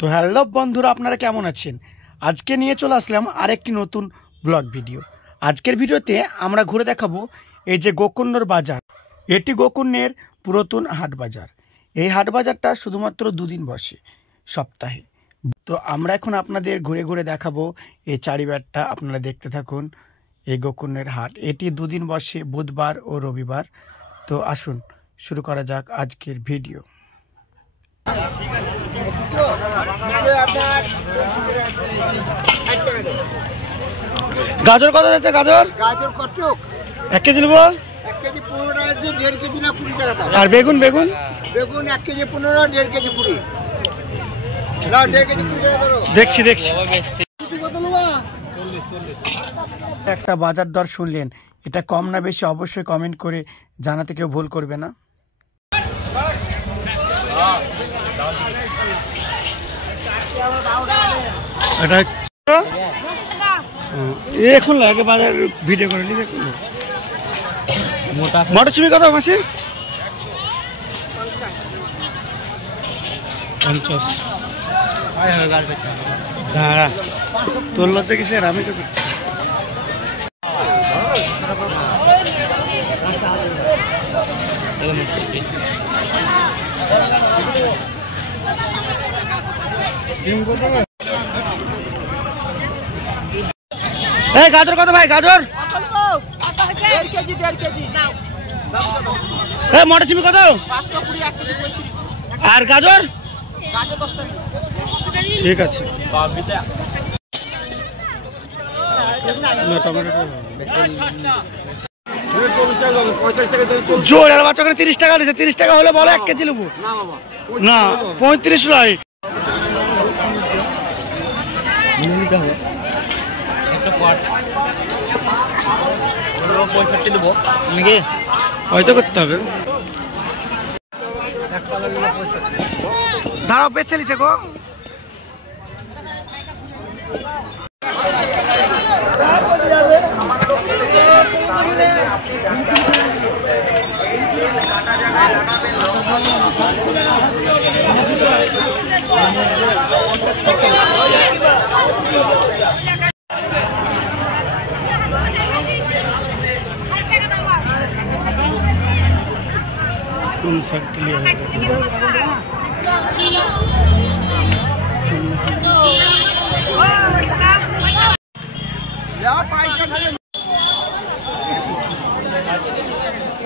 তো হ্যালো বন্ধুরা, আপনারা কেমন আছেন? আজকে নিয়ে চলে আসলাম আরেকটি নতুন ব্লগ ভিডিও। আজকের ভিডিওতে আমরা ঘুরে দেখাবো এই যে গোকর্ণর বাজার। এটি গোকর্ণের পুরাতন হাট বাজার। এই হাট বাজারটা শুধুমাত্র দুদিন বসে সপ্তাহে। তো আমরা এখন আপনাদের ঘুরে ঘুরে দেখাবো এই চারিবারটা। আপনারা দেখতে থাকুন। এই গোকর্ণের হাট এটি দুদিন বসে, বুধবার ও রবিবার। তো আসুন শুরু করা যাক আজকের ভিডিও। গাজর কত যাচ্ছে? গাজর কত? 1 কেজি নেবো। 1 কেজি 15 টাকা, 1.5 কেজি না 20 টাকা দাও। আর বেগুন? বেগুন 1 কেজি 15, 1.5 কেজি 20। না 1.5 কেজি 20 টাকা দাও। দেখছি একটা বাজার দর শুনলেন, এটা কম না বেশি অবশ্যই কমেন্ট করে জানাতে কেউ ভুল করবে না। এখন লাগে বাজার ভিডিও করে নিয়ে মটরশুঁটি কত মাসে? 50। দাঁড়া, তোর লজ্জা কিসের? আমি তো করছি। এই গাজর কত ভাই? গাজর 1.5 কেজি 1.5 কেজি নাও। এই মটরশুঁটি কত? 520, 1 কেজি 35। আর গাজর? গাজর 10 টাকা। ঠিক আছে। জোর আর বাচ্চা করে 30 টাকা নিচ্ছে। 30 টাকা হলে বলো 1 কেজি নেবো। না 35 নয়। হয়তো করতে হবে। দাঁড়াও, বেচে নিছে গো।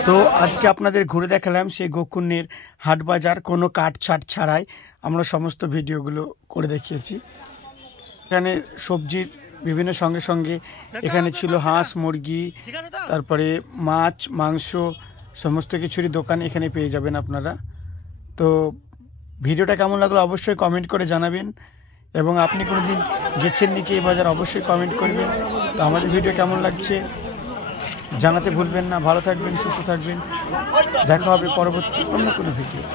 তো আজকে আপনাদের ঘুরে দেখালাম সেই গোকর্ণের হাট বাজার। কোনো কাটছাট ছাড়াই আমরা সমস্ত ভিডিওগুলো করে দেখিয়েছি। এখানে সবজির বিভিন্ন সঙ্গে সঙ্গে এখানে ছিল হাঁস, মুরগি, তারপরে মাছ, মাংস, সমস্ত কিছুরই দোকান এখানে পেয়ে যাবেন আপনারা। তো ভিডিওটা কেমন লাগলো অবশ্যই কমেন্ট করে জানাবেন, এবং আপনি কোনো দিন গেছেন নাকি এই বাজার অবশ্যই কমেন্ট করবেন। তো আমাদের ভিডিও কেমন লাগছে জানাতে ভুলবেন না। ভালো থাকবেন, সুস্থ থাকবেন। দেখা হবে পরবর্তী অন্য কোনো ভিডিওতে।